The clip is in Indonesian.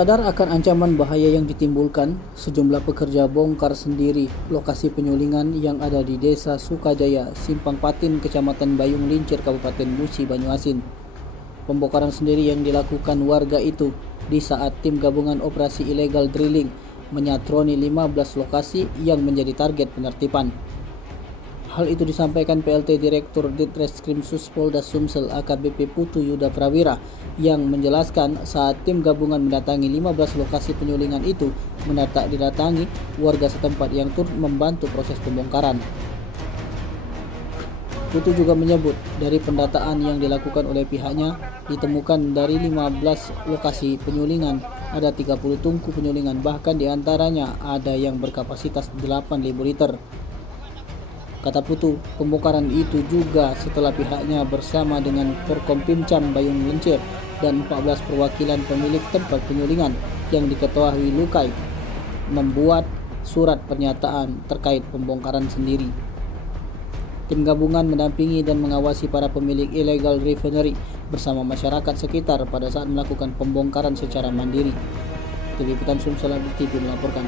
Sadar akan ancaman bahaya yang ditimbulkan, sejumlah pekerja bongkar sendiri lokasi penyulingan yang ada di Desa Sukajaya, Simpang Patin, Kecamatan Bayung Lincir, Kabupaten Musi, Banyuasin. Pembongkaran sendiri yang dilakukan warga itu di saat tim gabungan operasi illegal drilling menyatroni 15 lokasi yang menjadi target penertiban. Hal itu disampaikan PLT Direktur Ditreskrimsus Polda Sumsel AKBP Putu Yuda Prawira yang menjelaskan saat tim gabungan mendatangi 15 lokasi penyulingan itu didatangi warga setempat yang turut membantu proses pembongkaran. Putu juga menyebut dari pendataan yang dilakukan oleh pihaknya ditemukan dari 15 lokasi penyulingan ada 30 tungku penyulingan, bahkan diantaranya ada yang berkapasitas 8.000 liter. Kata Putu, pembongkaran itu juga setelah pihaknya bersama dengan Forkompimcam Bayung Lincir dan 14 perwakilan pemilik tempat penyulingan yang diketahui lukai membuat surat pernyataan terkait pembongkaran sendiri. Tim gabungan mendampingi dan mengawasi para pemilik illegal refinery bersama masyarakat sekitar pada saat melakukan pembongkaran secara mandiri. Tim Liputan Sumsel TV melaporkan.